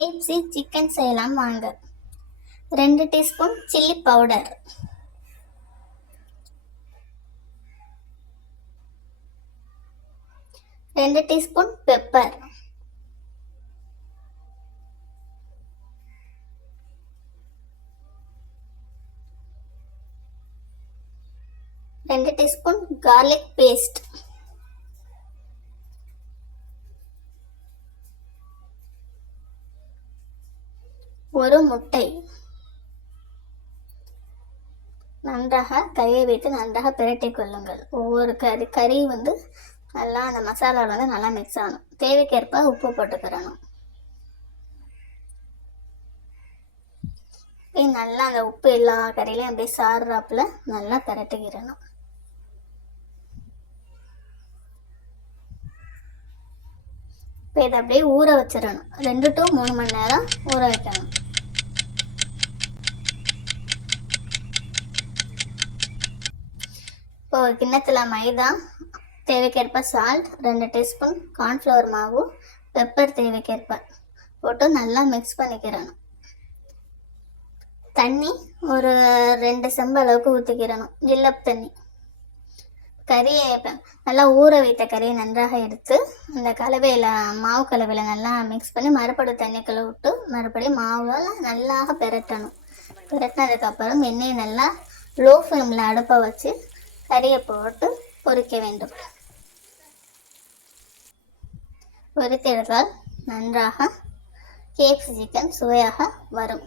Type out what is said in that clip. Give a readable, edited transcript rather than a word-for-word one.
KFC chicken செய்யலாம் வாங்க. 2 teaspoon chilli powder, 2 teaspoon pepper, 2 teaspoon garlic paste, 1 முட்டை. நன்றாக கையை வைத்து நன்றாக பிரட்டிக் கொள்ளுங்கள். ஒவ்வொரு கறி நல்லா அந்த மசாலாவில் நல்லா மிக்ஸ் ஆகணும். தேவைக்கேற்ப உப்பு போட்டுக்கிறணும். நல்லா அந்த உப்பு எல்லா கறியிலையும் அப்படியே சாறுறாப்புல நல்லா பிரட்டிக்கிறணும். இப்போ இதை அப்படியே ஊற வச்சிடணும். 2 to 3 மணி நேரம் ஊற வைக்கணும். இப்போ ஒரு கிண்ணத்தில் மைதா, தேவைக்கேற்ப சால்ட், 2 டீஸ்பூன் கார்ன்ஃப்ளவர் மாவு, பெப்பர் தேவைக்கேற்ப போட்டு நல்லா மிக்ஸ் பண்ணிக்கிறணும். தண்ணி ஒரு 2 செம்பு அளவுக்கு ஊற்றிக்கிறணும். ஜில்லப் தண்ணி. கறியை நல்லா ஊற வைத்த கறியை நன்றாக எடுத்து அந்த கலவையில் மாவு கலவையில் நல்லா மிக்ஸ் பண்ணி மறுபடியும் தண்ணிக்குள்ளே விட்டு மறுபடியும் மாவில் நல்லா பிரட்டணும். பிரட்டினதுக்கப்புறம் எண்ணெயை நல்லா லோ ஃப்ளேமில் அடுப்பை வச்சு கறியை போட்டு பொரிக்க வேண்டும். பொரித்து எடுத்தால் நன்றாக KFC சிக்கன் சுவையாக வரும்.